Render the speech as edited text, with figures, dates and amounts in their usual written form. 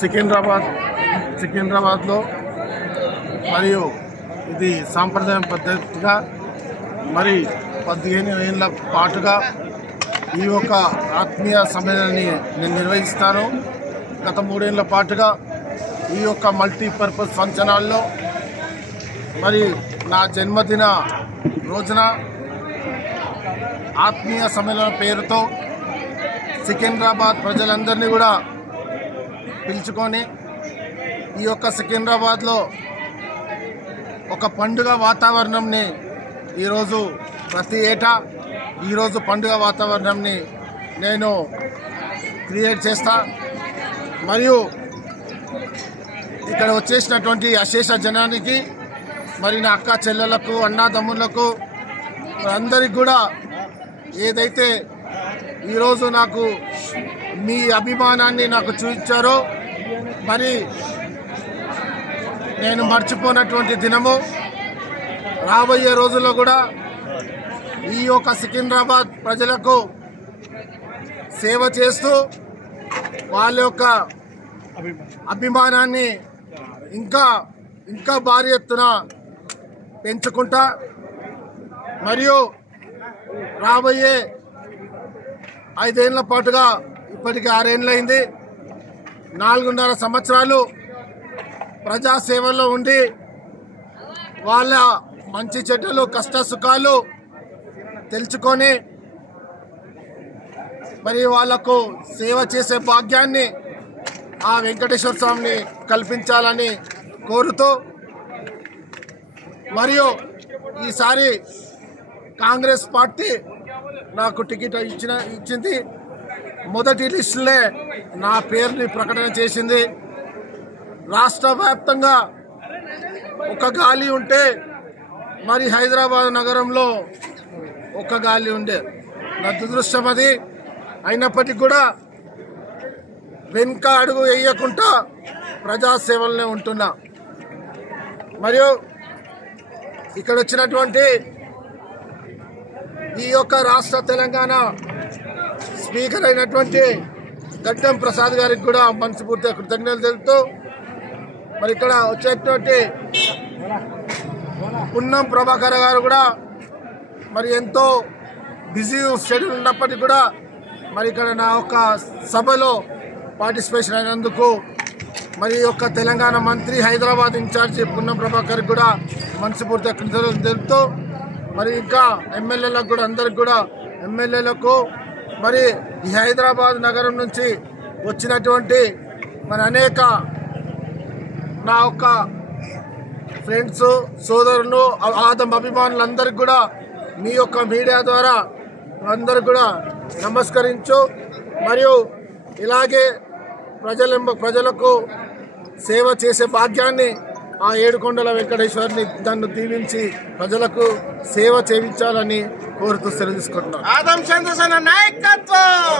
సికింద్రాబాద్లో మరియు ఇది సాంప్రదాయం పద్ధతిగా మరి 15 ఏళ్ల పాటుగా ఈ యొక్క ఆత్మీయ సమ్మేళనాన్ని నేను నిర్వహిస్తాను. గత 3 ఏళ్ల పాటుగా ఈ యొక్క మల్టీపర్పస్ ఫంక్షన్ హాల్లో మరి నా జన్మదిన రోజున ఆత్మీయ సమ్మేళనం పేరుతో సికింద్రాబాద్ ప్రజలందరినీ కూడా పిలుచుకొని ఈ యొక్క సికింద్రాబాద్లో ఒక పండుగ వాతావరణంని ఈరోజు ప్రతి ఏటా ఈరోజు పండుగ వాతావరణంని నేను క్రియేట్ చేస్తా. మరియు ఇక్కడ వచ్చేసినటువంటి అశేష జనానికి మరి నా అక్క చెల్లెలకు అన్నాతమ్ములకు అందరికి కూడా ఏదైతే ఈరోజు నాకు మీ అభిమానాన్ని నాకు చూపించారో మరి నేను మర్చిపోయినటువంటి దినము. రాబోయే రోజుల్లో కూడా ఈ యొక్క సికింద్రాబాద్ ప్రజలకు సేవ చేస్తూ వాళ్ళ యొక్క అభిమానాన్ని ఇంకా భారీ ఎత్తున పెంచుకుంటా. మరియు రాబోయే 5 ఏళ్ల పాటుగా ఇప్పటికి 6 ఏళ్ళైంది, 4.5 సంవత్సరాలు ప్రజాసేవలో ఉండి వాళ్ళ మంచి చెడ్డలు కష్ట సుఖాలు తెలుసుకొని మరి వాళ్లకు సేవ చేసే భాగ్యాన్ని ఆ వెంకటేశ్వర స్వామిని కల్పించాలని కోరుతూ మరియు ఈసారి కాంగ్రెస్ పార్టీ నాకు టికెట్ ఇచ్చింది. మొదటి లిస్టులే నా పేరుని ప్రకటన చేసింది. రాష్ట్ర వ్యాప్తంగా ఒక గాలి ఉంటే మరి హైదరాబాద్ నగరంలో ఒక గాలి ఉండే నా దురదృష్టం అది. అయినప్పటికీ కూడా వెనుక అడుగు వేయకుండా ప్రజాసేవలనే ఉంటున్నా. మరియు ఇక్కడ వచ్చినటువంటి ఈ యొక్క రాష్ట్ర తెలంగాణ స్పీకర్ అయినటువంటి గడ్డం ప్రసాద్ గారికి కూడా మనస్ఫూర్తిగా కృతజ్ఞతలు తెలుపుతూ మరి ఇక్కడ వచ్చేటువంటి పున్నం ప్రభాకర్ గారు కూడా మరి ఎంతో బిజీ షెడ్యూల్ ఉన్నప్పటికీ కూడా మరి ఇక్కడ నా యొక్క సభలో పార్టిసిపేషన్ అయినందుకు మరి యొక్క తెలంగాణ మంత్రి హైదరాబాద్ ఇన్ఛార్జి పున్నం ప్రభాకర్ కూడా మనస్ఫూర్తిగా కృతజ్ఞతలు తెలుపుతూ మరి ఇంకా ఎమ్మెల్యేలకు కూడా అందరికి కూడా ఎమ్మెల్యేలకు మరి ఈ హైదరాబాద్ నగరం నుంచి వచ్చినటువంటి మరి అనేక నా యొక్క ఫ్రెండ్స్ సోదరులు ఆదం అభిమానులందరికీ కూడా మీ యొక్క మీడియా ద్వారా అందరికి కూడా నమస్కరించు. మరియు ఇలాగే ప్రజలకు సేవ చేసే భాగ్యాన్ని ఆ ఏడుకొండల వెంకటేశ్వరుని నన్ను దీవించి ప్రజలకు సేవ చేయించాలని కోరుతూ సెలవు తీసుకుంటున్నాను. ఆదం చంద్రసేన నాయకత్వం.